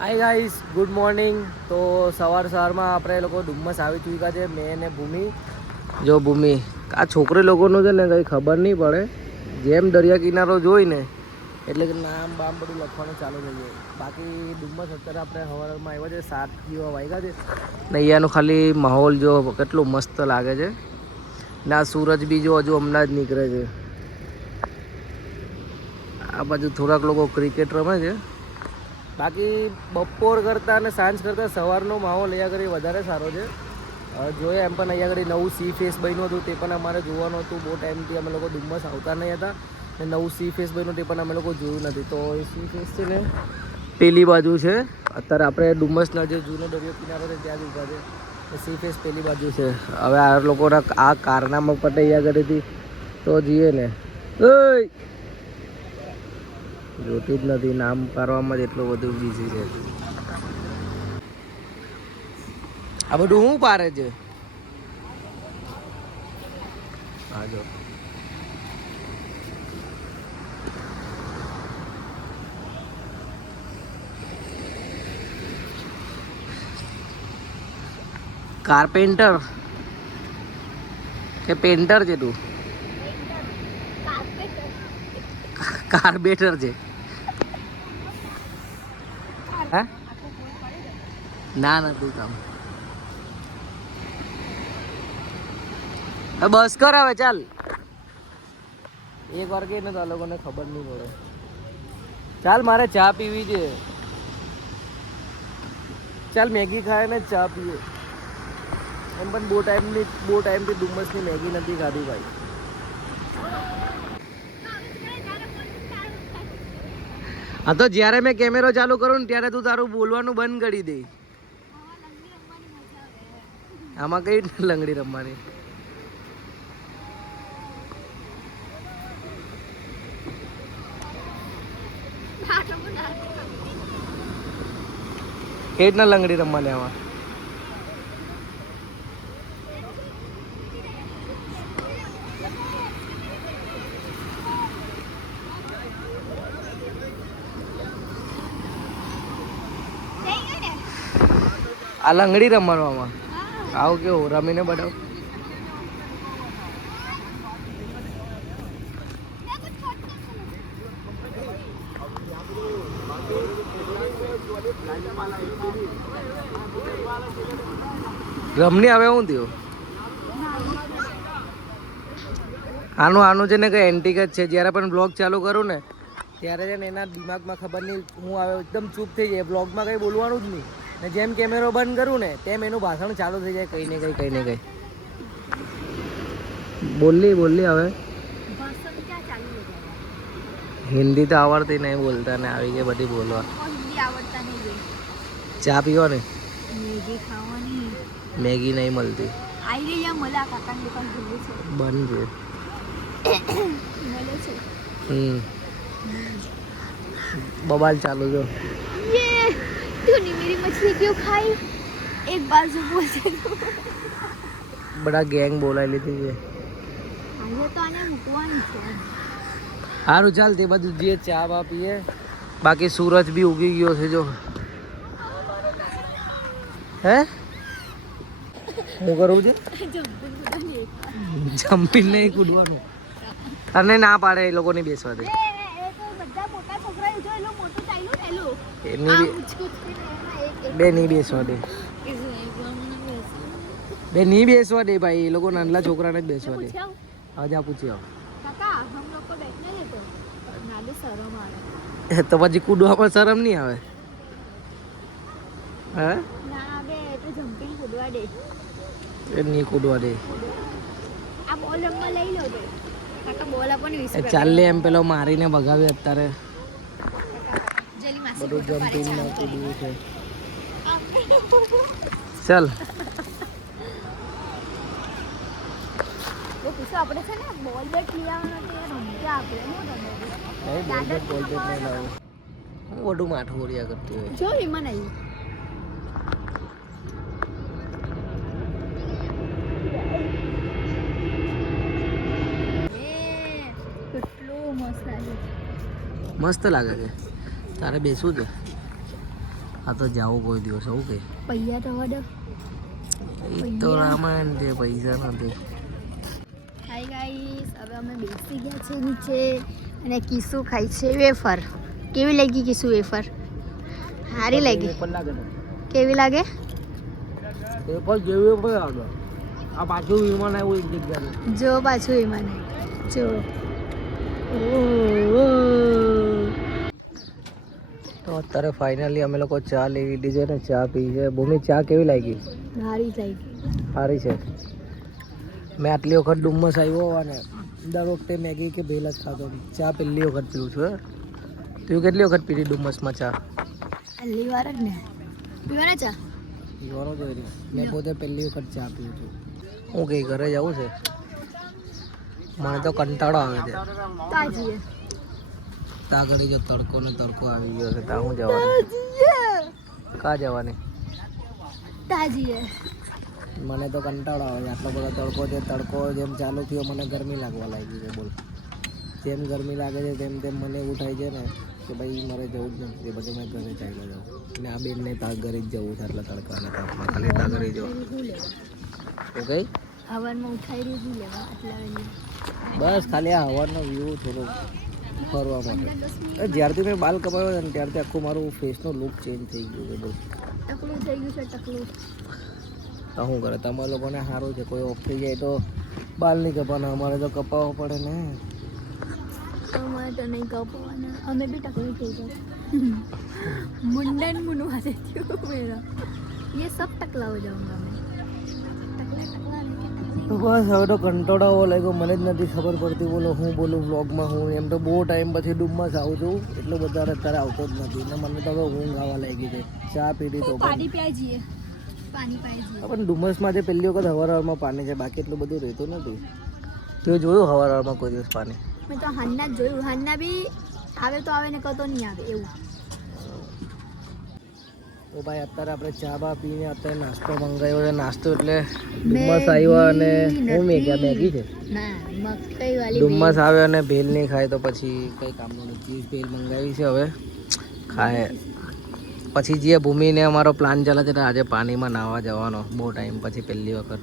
Hi guys, good morning. તો સવારમાં આપણે લોકો ડુમ્મસ આવી ચૂક્યા છે, મેં ને ભૂમિ. જો ભૂમિ, આ છોકરી લોકોનું છે ને કંઈ ખબર નહીં પડે. જેમ દરિયા કિનારો જોઈને એટલે કે નામ બામ બધું લખવાનું ચાલુ થઈ જાય. બાકી ડુમ્મસ અત્યારે આપણે સવારમાં આવ્યા છે, 7 જેવા વાગ્યા છે ને અહીંયાનો ખાલી માહોલ જો કેટલું મસ્ત લાગે છે ને આ સૂરજ બી જો હજુ હમણાં જ નીકળે છે. આ બાજુ થોડાક લોકો ક્રિકેટ રમે છે. બાકી બપોર કરતાં અને સાંજ કરતાં સવારનો માહોલ અહીંયા આગળ વધારે સારો છે. જોઈએ એમ પણ અહીંયા આગળ નવું સી ફેસ બન્યું હતું, તે પણ અમારે જોવાનું હતું. બહુ ટાઈમથી અમે લોકો ડુમ્મસ આવતા નહીં હતા ને નવું સી ફેસ બન્યું તે પણ અમે લોકો જોયું નથી. તો એ સી ફેસ છે ને પેલી બાજુ છે. અત્યારે આપણે ડુમ્મસના જે જૂનો દરિયો કિનારો છે ત્યાં જ ઊભા છે. સી ફેસ પેલી બાજુ છે. હવે આ લોકોના આ કારનામા પટે અહીંયા આગળથી તો જઈએ ને. જોતી જ નથી, નામ પાડવામાં જ એટલું બધું બિઝી છે. આ બધું શું પારે છે? હા જો કાર્પેન્ટર કે પેન્ટર છે તું? કાર્બેટર છે. હા ના નથી કામ. બસ કર હવે, ચાલ. એક વાર કહીએ ને તો આ લોકોને ખબર નહીં પડે. ચાલ, મારે ચા પીવી છે. ચાલ, મેગી ખાય ને ચા પીએ. એમ પણ બહુ ટાઈમથી ડુમ્મસની મેગી નથી ખાધી ભાઈ. હા તો જ્યારે મેં કેમેરો ચાલુ કરું ને ત્યારે તું તારું બોલવાનું બંધ કરી દે. આમાં કઈ લંગડી રમવાની? કઈ રીતના લંગડી રમવાની આમાં? આ લંગડી રમવાનું આમાં? આવું કેવું રમીને બતાવ. રમણી આવે શું થયું? આનું છે ને કંઈ એન્ટિક જ છે. જ્યારે પણ બ્લોગ ચાલુ કરું ને ત્યારે છે ને એના દિમાગમાં ખબર નહીં હું આવે એકદમ ચૂપ થઈ જાય. બ્લોગમાં કંઈ બોલવાનું જ નહીં ને જેમ કેમેરો બંધ કરું ને તેમ એનું ભાષણ ચાલુ થઈ જાય. કંઈ ને કંઈ બોલલી હવે. હિન્દી તો આવડતી નહીં બોલતા ને આવી ગઈ બધી બોલવા. ચા પીવાની? મેગી નહીં મળતી. બંધ છે. બબાલ ચાલુ જો. तूने मेरी मछली क्यों खाई? एक बाजू बोल बड़ा गैंग बोलाવી લીધી છે. આજે તો આને મૂકવાની છે. સારું ચાલ, તે બધું જે ચા બા પીએ. બાકી સૂરજ બી ઉગી ગયો છે જો. હે હું કરવું છે? જમ્પિંગ નહીં કૂદવાનું. તને ના પાડે એ લોકોની બેસવા દે. બે નહીં બેસવા દે. બે નહીં બેસવા દે ભાઈ. એ લોકો નાના છોકરાને જ બેસવા દે. આજે આ પૂછી આવ. તો પછી કૂદવામાં શરમ નહીં આવે? હે એ નહીં કૂદવા દે. ચાલ લે, એમ પેલો મારીને ભગાવે અત્યારે. બધું જમ્પિંગમાં કૂદવું છે. ચાલ આપણે છે ને બોલ બેટ લઈ આવવાનો છે. બોલ બેટ નહીં લાવું. હું બધું માઠું ઓળિયા કરતી હોય. જો એમાં નહીં. કેટલું મસ્ત લાગે છે. તારે બેસવું છે? હા તો જાવું કોઈ દિવસ આવું કે પૈયા તો વડો એ તો રામાયણ છે પૈસા નથી. હાય ગાઈસ, હવે અમે બેસી ગયા છે નીચે અને કિસુ ખાય છે વેફર. કેવી લાગી કિસુ વેફર? સારી લાગી. કેવી લાગે? પેપર જેવું પણ આવે. આ પાછું વિમાન આવ્યું એક જગ્યાએ. જો પાછું વિમાન જો. તો અત્યારે ફાઇનલી અમે લોકો ચા લેવી લીધી છે ને ચા પી છે. ભૂમિ ચા કેવી લાગી? સારી લાગી. સારી છે. મેં આટલી વખત ડુમ્મસ આવ્યો અને દર વખતે મેગી કે ભેલ જ ખાતો. ચા પહેલી વખત પીવું છું. તું કેટલી વખત પીધી ડુમ્મસમાં ચા? પહેલી વાર જ ને. પીવાના ચા? પીવાનો જ હોય. મેં પોતે પહેલી વખત ચા પીવું છું. હું કઈ ઘરે જવું છે. મને તો કંટાળો આવે છે. તાજીએ ત્યાં ઘડી જો તડકો ને તડકો આવી ગયો છે ત્યાં હું જવાનું? કાં જવાની? તાજીએ મને તો કંટાળો આવે છે આટલો બધો તડકો છે. તડકો જેમ ચાલુ થયો મને ગરમી લાગવા લાગી છે. બોલ, જેમ ગરમી લાગે છે તેમ તેમ મને એવું થાય છે ને કે ભાઈ મારે જવું જ નથી. પછી મેં ઘરે ચાલ્યો જાઉં ને આ બેનને ત્યાં ઘરે જ જવું છે આટલા તડકાના તાપમાં. ખાલી ત્યાં ઘરે જવું. ઓકે, હવારમાં ઉઠાઈ દીધું લેવા આટલા વેલી. બસ ખાલી આ હવાનો વ્યૂ થોડો ફરવા માટે. જ્યારથી મેં બાલ કપાવ્યો છે ને ત્યારથી આખું મારું ફેસનો લુક ચેન્જ થઈ ગયું છે. બોલ, ટકલું થઈ ગયું છે ટકલું. તો શું કરે? તમારા લોકોને સારું છે, કોઈ ઓફ થઈ જાય તો બાલ નહીં કપાવાના. અમારે તો કપાવવા પડે ને. અમારે તો નહીં કપાવાના. અમે બી ટકલું થઈ ગયા. मुंडन मुनवा देती हूँ मेरा. ये सब टकला हो जाऊंगा मैं. टकला टकला તો બસ હવે તો કંટાળો આવવો લાગ્યો. મને જ નથી ખબર પડતી બોલો હું બોલું વ્લોગમાં. હું એમ તો બહુ ટાઈમ પછી ડૂબમાં આવું છું. એટલો વધારે અત્યારે આવતો જ નથી ને મને તો હવે ઊંઘ આવવા લાગી છે. ચા પીધી તો पानी पिया जिए. पानी पाए जिए. પણ ડુમસમાં જે પહેલી વખત હવારમાં પાણી છે, બાકી એટલું બધું રહેતું નથી. તું જોયું હવારમાં કોઈ દિવસ પાણી? મેં તો હાન્ના જ જોયું. હાન્ના બી આવે તો આવે ને કહો તો નહીં આવે એવું. તો ભાઈ અત્યારે આપણે ચા બા પીને અત્યારે નાસ્તો મંગાવ્યો છે. નાસ્તો એટલે ડુમસ આવ્યો અને હું મેગી છે ના મકાઈ વાળી ડુમસ આવ્યો અને ભેલ નહીં ખાય તો પછી કંઈ કામનું નહીં. ચીઝ ભેલ મંગાવી છે, હવે ખાય પછી જે ભૂમિને અમારો પ્લાન ચાલે છે આજે પાણીમાં નાહવા જવાનો. બહુ ટાઈમ પછી પહેલી વખત.